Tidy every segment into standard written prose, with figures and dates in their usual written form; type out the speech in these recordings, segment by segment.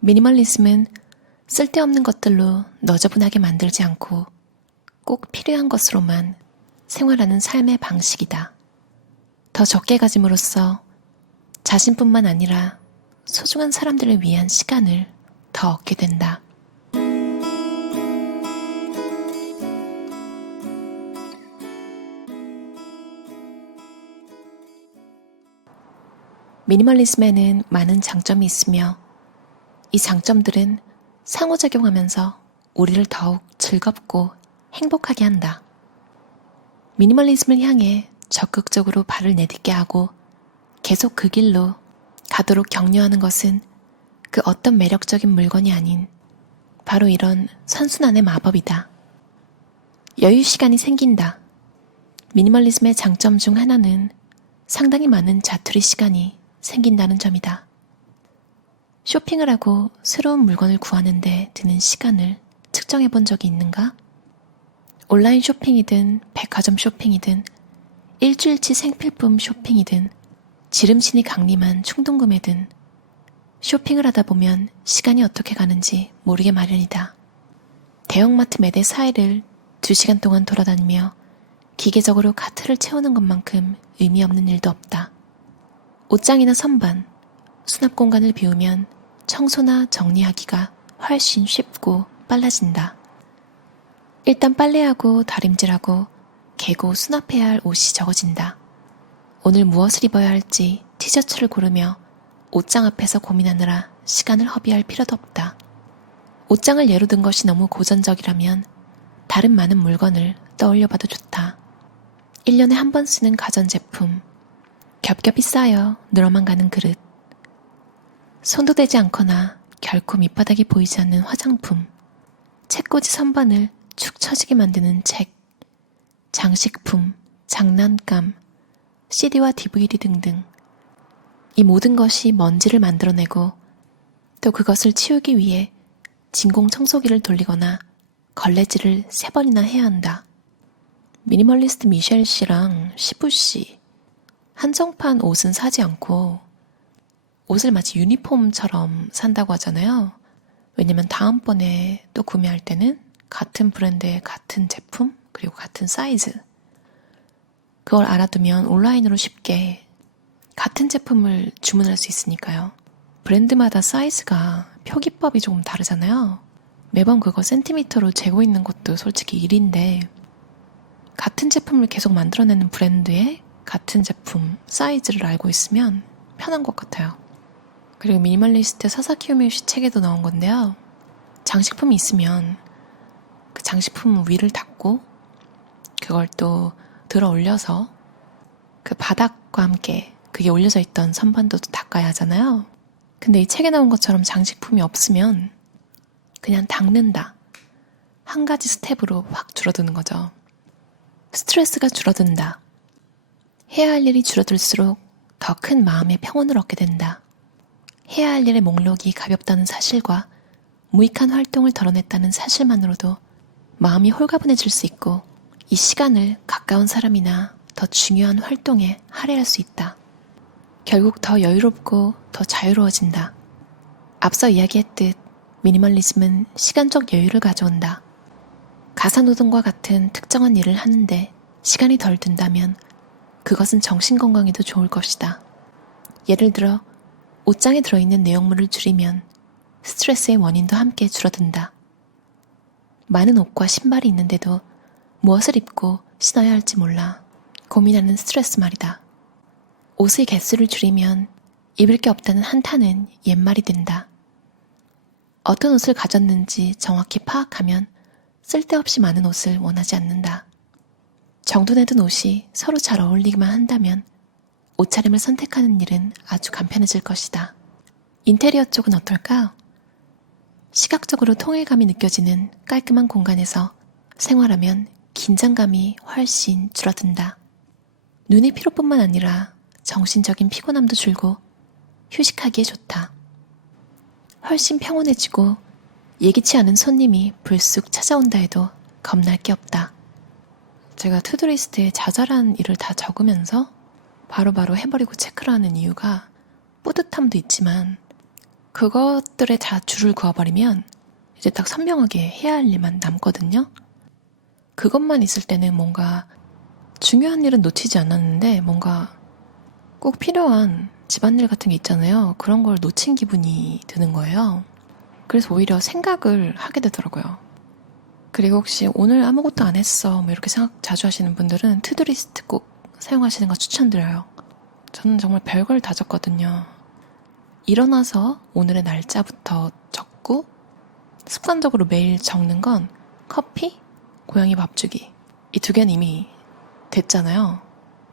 미니멀리즘은 쓸데없는 것들로 너저분하게 만들지 않고 꼭 필요한 것으로만 생활하는 삶의 방식이다. 더 적게 가짐으로써 자신뿐만 아니라 소중한 사람들을 위한 시간을 더 얻게 된다. 미니멀리즘에는 많은 장점이 있으며 이 장점들은 상호작용하면서 우리를 더욱 즐겁고 행복하게 한다. 미니멀리즘을 향해 적극적으로 발을 내딛게 하고 계속 그 길로 가도록 격려하는 것은 그 어떤 매력적인 물건이 아닌 바로 이런 선순환의 마법이다. 여유 시간이 생긴다. 미니멀리즘의 장점 중 하나는 상당히 많은 자투리 시간이 생긴다는 점이다. 쇼핑을 하고 새로운 물건을 구하는데 드는 시간을 측정해 본 적이 있는가? 온라인 쇼핑이든 백화점 쇼핑이든 일주일치 생필품 쇼핑이든 지름신이 강림한 충동구매든 쇼핑을 하다 보면 시간이 어떻게 가는지 모르게 마련이다. 대형마트 매대 사이를 2시간 동안 돌아다니며 기계적으로 카트를 채우는 것만큼 의미 없는 일도 없다. 옷장이나 선반, 수납 공간을 비우면 청소나 정리하기가 훨씬 쉽고 빨라진다. 일단 빨래하고 다림질하고 개고 수납해야 할 옷이 적어진다. 오늘 무엇을 입어야 할지 티셔츠를 고르며 옷장 앞에서 고민하느라 시간을 허비할 필요도 없다. 옷장을 예로 든 것이 너무 고전적이라면 다른 많은 물건을 떠올려봐도 좋다. 1년에 한 번 쓰는 가전제품, 겹겹이 쌓여 늘어만 가는 그릇, 손도 대지 않거나 결코 밑바닥이 보이지 않는 화장품, 책꽂이 선반을 축 처지게 만드는 책, 장식품, 장난감, CD와 DVD 등등. 이 모든 것이 먼지를 만들어내고 또 그것을 치우기 위해 진공 청소기를 돌리거나 걸레질을 3번이나 해야 한다. 미니멀리스트 미셸 씨랑 시부 씨, 한정판 옷은 사지 않고 옷을 마치 유니폼처럼 산다고 하잖아요. 왜냐면 다음번에 또 구매할 때는 같은 브랜드의 같은 제품 그리고 같은 사이즈, 그걸 알아두면 온라인으로 쉽게 같은 제품을 주문할 수 있으니까요. 브랜드마다 사이즈가 표기법이 조금 다르잖아요. 매번 그거 센티미터로 재고 있는 것도 솔직히 일인데 같은 제품을 계속 만들어내는 브랜드의 같은 제품 사이즈를 알고 있으면 편한 것 같아요. 그리고 미니멀리스트 사사키 우미우시 책에도 나온 건데요. 장식품이 있으면 그 장식품 위를 닦고 그걸 또 들어 올려서 그 바닥과 함께 그게 올려져 있던 선반도 닦아야 하잖아요. 근데 이 책에 나온 것처럼 장식품이 없으면 그냥 닦는다. 한 가지 스텝으로 확 줄어드는 거죠. 스트레스가 줄어든다. 해야 할 일이 줄어들수록 더 큰 마음의 평온을 얻게 된다. 해야 할 일의 목록이 가볍다는 사실과 무익한 활동을 덜어냈다는 사실만으로도 마음이 홀가분해질 수 있고 이 시간을 가까운 사람이나 더 중요한 활동에 할애할 수 있다. 결국 더 여유롭고 더 자유로워진다. 앞서 이야기했듯 미니멀리즘은 시간적 여유를 가져온다. 가사노동과 같은 특정한 일을 하는데 시간이 덜 든다면 그것은 정신건강에도 좋을 것이다. 예를 들어 옷장에 들어있는 내용물을 줄이면 스트레스의 원인도 함께 줄어든다. 많은 옷과 신발이 있는데도 무엇을 입고 신어야 할지 몰라 고민하는 스트레스 말이다. 옷의 개수를 줄이면 입을 게 없다는 한탄은 옛말이 된다. 어떤 옷을 가졌는지 정확히 파악하면 쓸데없이 많은 옷을 원하지 않는다. 정돈해둔 옷이 서로 잘 어울리기만 한다면 옷차림을 선택하는 일은 아주 간편해질 것이다. 인테리어 쪽은 어떨까? 시각적으로 통일감이 느껴지는 깔끔한 공간에서 생활하면 긴장감이 훨씬 줄어든다. 눈의 피로뿐만 아니라 정신적인 피곤함도 줄고 휴식하기에 좋다. 훨씬 평온해지고 예기치 않은 손님이 불쑥 찾아온다 해도 겁날 게 없다. 제가 투두리스트에 자잘한 일을 다 적으면서 바로바로 해버리고 체크를 하는 이유가 뿌듯함도 있지만 그것들에 다 줄을 그어버리면 이제 딱 선명하게 해야 할 일만 남거든요. 그것만 있을 때는 뭔가 중요한 일은 놓치지 않았는데 뭔가 꼭 필요한 집안일 같은 게 있잖아요. 그런 걸 놓친 기분이 드는 거예요. 그래서 오히려 생각을 하게 되더라고요. 그리고 혹시 오늘 아무것도 안 했어 뭐 이렇게 생각 자주 하시는 분들은 투두리스트 꼭 사용하시는 거 추천드려요. 저는 정말 별걸 다 적거든요. 일어나서 오늘의 날짜부터 적고 습관적으로 매일 적는 건 커피, 고양이 밥 주기 이 두 개는 이미 됐잖아요.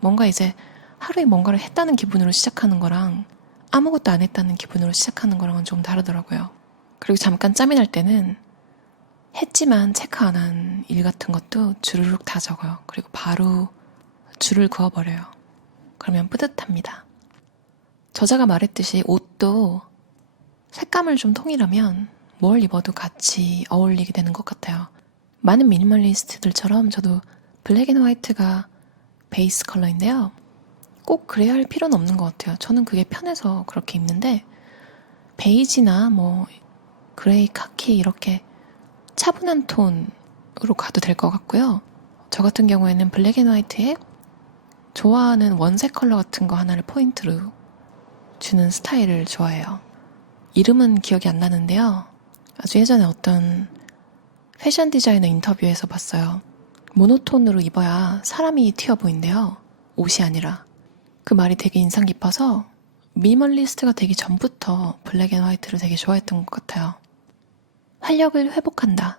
뭔가 이제 하루에 뭔가를 했다는 기분으로 시작하는 거랑 아무것도 안 했다는 기분으로 시작하는 거랑은 좀 다르더라고요. 그리고 잠깐 짬이 날 때는 했지만 체크 안 한 일 같은 것도 주르륵 다 적어요. 그리고 바로 줄을 그어버려요. 그러면 뿌듯합니다. 저자가 말했듯이 옷도 색감을 좀 통일하면 뭘 입어도 같이 어울리게 되는 것 같아요. 많은 미니멀리스트들처럼 저도 블랙 앤 화이트가 베이스 컬러인데요. 꼭 그래야 할 필요는 없는 것 같아요. 저는 그게 편해서 그렇게 입는데 베이지나 뭐 그레이, 카키 이렇게 차분한 톤으로 가도 될 것 같고요. 저 같은 경우에는 블랙 앤 화이트에 좋아하는 원색 컬러 같은 거 하나를 포인트로 주는 스타일을 좋아해요. 이름은 기억이 안 나는데요. 아주 예전에 어떤 패션 디자이너 인터뷰에서 봤어요. 모노톤으로 입어야 사람이 튀어 보인대요. 옷이 아니라. 그 말이 되게 인상 깊어서 미니멀리스트가 되기 전부터 블랙 앤 화이트를 되게 좋아했던 것 같아요. 활력을 회복한다.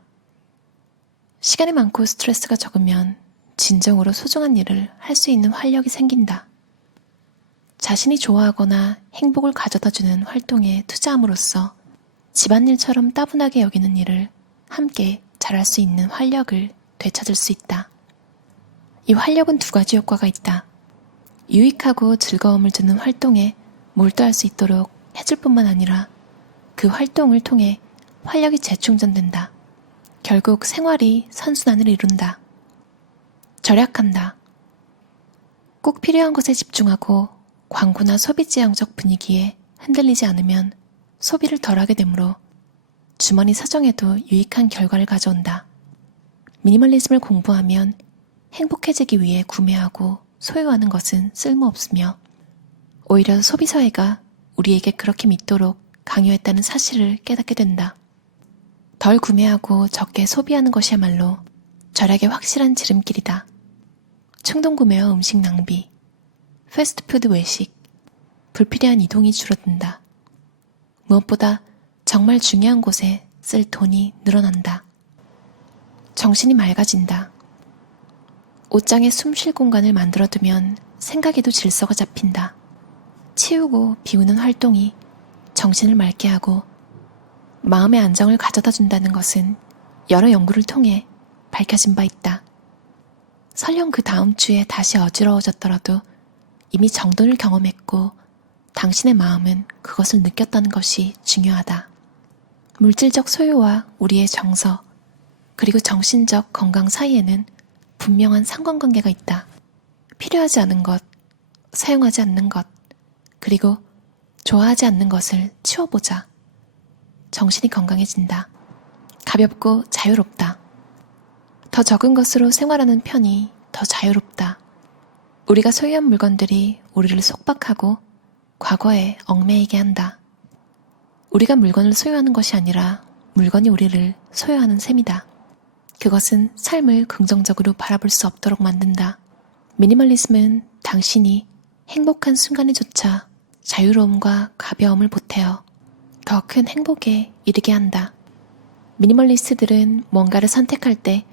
시간이 많고 스트레스가 적으면 진정으로 소중한 일을 할 수 있는 활력이 생긴다. 자신이 좋아하거나 행복을 가져다주는 활동에 투자함으로써 집안일처럼 따분하게 여기는 일을 함께 잘할 수 있는 활력을 되찾을 수 있다. 이 활력은 두 가지 효과가 있다. 유익하고 즐거움을 주는 활동에 몰두할 수 있도록 해줄 뿐만 아니라 그 활동을 통해 활력이 재충전된다. 결국 생활이 선순환을 이룬다. 절약한다. 꼭 필요한 것에 집중하고 광고나 소비지향적 분위기에 흔들리지 않으면 소비를 덜하게 되므로 주머니 사정에도 유익한 결과를 가져온다. 미니멀리즘을 공부하면 행복해지기 위해 구매하고 소유하는 것은 쓸모없으며 오히려 소비사회가 우리에게 그렇게 믿도록 강요했다는 사실을 깨닫게 된다. 덜 구매하고 적게 소비하는 것이야말로 절약의 확실한 지름길이다. 충동구매와 음식 낭비, 패스트푸드 외식, 불필요한 이동이 줄어든다. 무엇보다 정말 중요한 곳에 쓸 돈이 늘어난다. 정신이 맑아진다. 옷장에 숨 쉴 공간을 만들어두면 생각에도 질서가 잡힌다. 치우고 비우는 활동이 정신을 맑게 하고 마음의 안정을 가져다 준다는 것은 여러 연구를 통해 밝혀진 바 있다. 설령 그 다음 주에 다시 어지러워졌더라도 이미 정돈을 경험했고 당신의 마음은 그것을 느꼈다는 것이 중요하다. 물질적 소유와 우리의 정서, 그리고 정신적 건강 사이에는 분명한 상관관계가 있다. 필요하지 않은 것, 사용하지 않는 것, 그리고 좋아하지 않는 것을 치워보자. 정신이 건강해진다. 가볍고 자유롭다. 더 적은 것으로 생활하는 편이 더 자유롭다. 우리가 소유한 물건들이 우리를 속박하고 과거에 얽매이게 한다. 우리가 물건을 소유하는 것이 아니라 물건이 우리를 소유하는 셈이다. 그것은 삶을 긍정적으로 바라볼 수 없도록 만든다. 미니멀리즘은 당신이 행복한 순간에조차 자유로움과 가벼움을 보태어 더 큰 행복에 이르게 한다. 미니멀리스트들은 뭔가를 선택할 때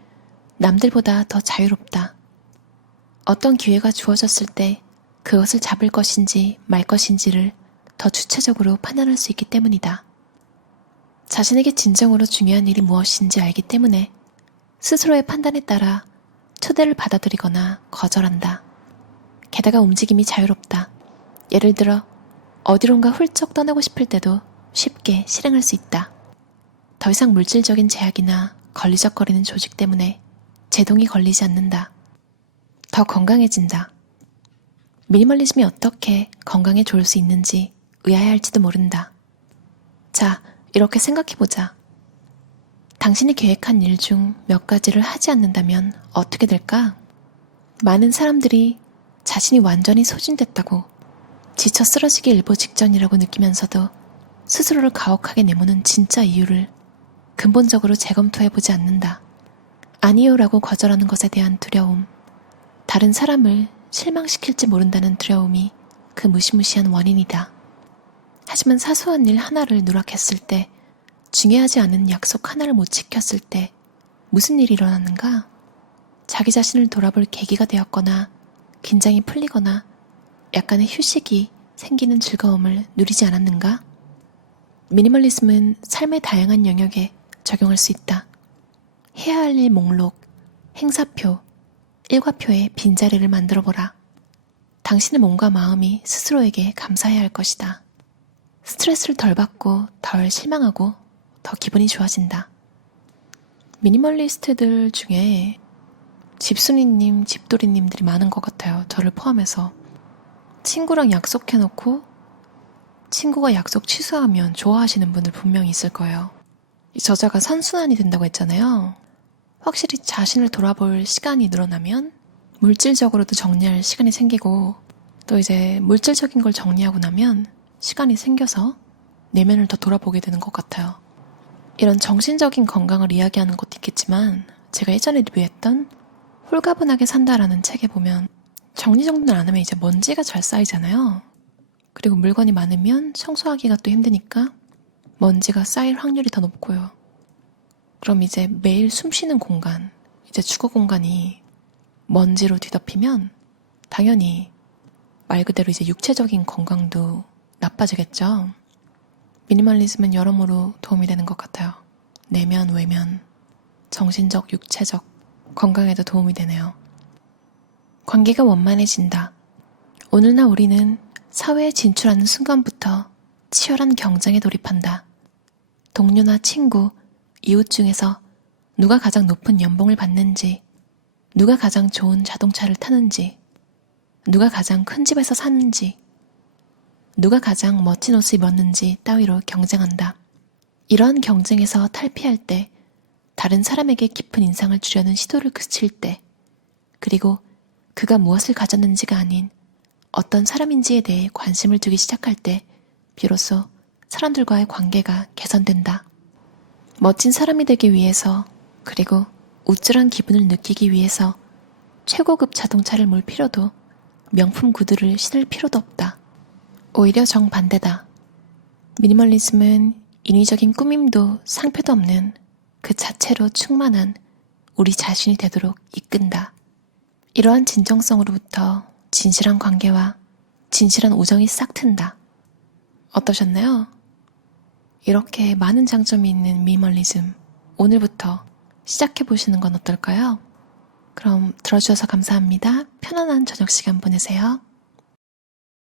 남들보다 더 자유롭다. 어떤 기회가 주어졌을 때 그것을 잡을 것인지 말 것인지를 더 주체적으로 판단할 수 있기 때문이다. 자신에게 진정으로 중요한 일이 무엇인지 알기 때문에 스스로의 판단에 따라 초대를 받아들이거나 거절한다. 게다가 움직임이 자유롭다. 예를 들어 어디론가 훌쩍 떠나고 싶을 때도 쉽게 실행할 수 있다. 더 이상 물질적인 제약이나 걸리적거리는 조직 때문에 제동이 걸리지 않는다. 더 건강해진다. 미니멀리즘이 어떻게 건강에 좋을 수 있는지 의아해할지도 모른다. 자, 이렇게 생각해보자. 당신이 계획한 일 중 몇 가지를 하지 않는다면 어떻게 될까? 많은 사람들이 자신이 완전히 소진됐다고, 지쳐 쓰러지기 일보 직전이라고 느끼면서도 스스로를 가혹하게 내모는 진짜 이유를 근본적으로 재검토해보지 않는다. 아니요 라고 거절하는 것에 대한 두려움, 다른 사람을 실망시킬지 모른다는 두려움이 그 무시무시한 원인이다. 하지만 사소한 일 하나를 누락했을 때, 중요하지 않은 약속 하나를 못 지켰을 때 무슨 일이 일어나는가? 자기 자신을 돌아볼 계기가 되었거나 긴장이 풀리거나 약간의 휴식이 생기는 즐거움을 누리지 않았는가? 미니멀리즘은 삶의 다양한 영역에 적용할 수 있다. 해야 할 일 목록, 행사표, 일과표에 빈자리를 만들어보라. 당신의 몸과 마음이 스스로에게 감사해야 할 것이다. 스트레스를 덜 받고 덜 실망하고 더 기분이 좋아진다. 미니멀리스트들 중에 집순이님, 집돌이님들이 많은 것 같아요. 저를 포함해서. 친구랑 약속해놓고 친구가 약속 취소하면 좋아하시는 분들 분명히 있을 거예요. 이 저자가 선순환이 된다고 했잖아요. 확실히 자신을 돌아볼 시간이 늘어나면 물질적으로도 정리할 시간이 생기고, 또 이제 물질적인 걸 정리하고 나면 시간이 생겨서 내면을 더 돌아보게 되는 것 같아요. 이런 정신적인 건강을 이야기하는 것도 있겠지만, 제가 예전에 리뷰했던 홀가분하게 산다라는 책에 보면 정리정돈을 안 하면 이제 먼지가 잘 쌓이잖아요. 그리고 물건이 많으면 청소하기가 또 힘드니까 먼지가 쌓일 확률이 더 높고요. 그럼 이제 매일 숨쉬는 공간, 이제 주거 공간이 먼지로 뒤덮이면 당연히 말 그대로 이제 육체적인 건강도 나빠지겠죠. 미니멀리즘은 여러모로 도움이 되는 것 같아요. 내면, 외면, 정신적, 육체적 건강에도 도움이 되네요. 관계가 원만해진다. 오늘날 우리는 사회에 진출하는 순간부터 치열한 경쟁에 돌입한다. 동료나 친구, 이웃 중에서 누가 가장 높은 연봉을 받는지, 누가 가장 좋은 자동차를 타는지, 누가 가장 큰 집에서 사는지, 누가 가장 멋진 옷을 입었는지 따위로 경쟁한다. 이러한 경쟁에서 탈피할 때, 다른 사람에게 깊은 인상을 주려는 시도를 그칠 때, 그리고 그가 무엇을 가졌는지가 아닌 어떤 사람인지에 대해 관심을 두기 시작할 때 비로소 사람들과의 관계가 개선된다. 멋진 사람이 되기 위해서, 그리고 우쭐한 기분을 느끼기 위해서 최고급 자동차를 몰 필요도, 명품 구두를 신을 필요도 없다. 오히려 정반대다. 미니멀리즘은 인위적인 꾸밈도 상표도 없는 그 자체로 충만한 우리 자신이 되도록 이끈다. 이러한 진정성으로부터 진실한 관계와 진실한 우정이 싹 튼다. 어떠셨나요? 이렇게 많은 장점이 있는 미니멀리즘, 오늘부터 시작해보시는 건 어떨까요? 그럼 들어주셔서 감사합니다. 편안한 저녁 시간 보내세요.